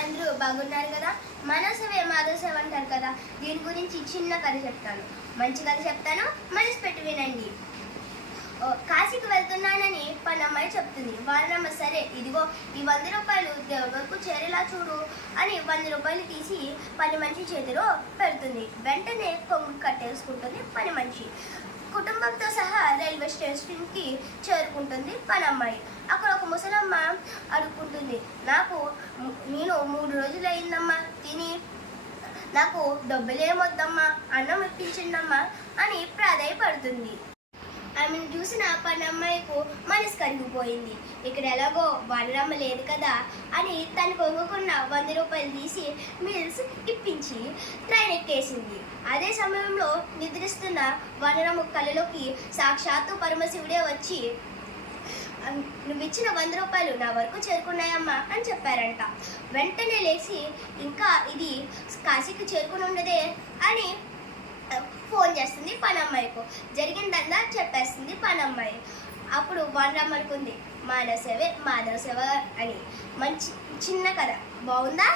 అందరూ బాగున్నారు కదా. మనసవే మాధవసేవ అంటారు కదా. దీని గురించి చిన్న కథ చెప్తాను, మంచి కథ చెప్తాను, మనసు పెట్టి వినండి. కాశీకి వెళ్తున్నానని పనమ్మాయి చెప్తుంది. వానమ్మ సరే ఇదిగో ఈ 100 రూపాయలు దేవుడి వరకు చేరేలా చూడు అని 100 రూపాయలు తీసి పని మనిషి చేతిలో పెడుతుంది. వెంటనే కొంగు కట్టేసుకుంటుంది పని మనిషి. కుటుంబంతో సహా రైల్వే స్టేషన్కి చేరుకుంటుంది పనమ్మాయి. అక్కడ ఒక ముసలమ్మ అడుక్కుంటుంది, నేను 3 రోజులు అయిందమ్మా తిని, నాకు డబ్బులేమొద్దమ్మా, అన్నం ఇప్పించిందమ్మా అని ప్రాధాయపడుతుంది. ఆమెను చూసిన పనమ్మాయికు మనసు కరిగిపోయింది. ఇక్కడ ఎలాగో వానరమ్మ లేదు కదా అని తను కొంగుకున్న 100 రూపాయలు తీసి మీల్స్ ఇప్పించి ట్రైన్ ఎక్కేసింది. అదే సమయంలో నిద్రిస్తున్న వానరమ్మ కళ్ళలోకి సాక్షాత్తు పరమశివుడే వచ్చి, నువ్వు ఇచ్చిన 100 రూపాయలు నా వరకు చేరుకున్నాయమ్మా అని చెప్పారంట. వెంటనే లేచి, ఇంకా ఇది కాశీకి చేరుకుని ఉండదే అని ఫోన్ చేస్తుంది పనమ్మాయికు. జరిగిందంతా చెప్పేస్తుంది పనమ్మాయి. అప్పుడు వానరమ్మ అనుకుంది, మాధవ సేవ అని. మంచి చిన్న కథ బాగుందా?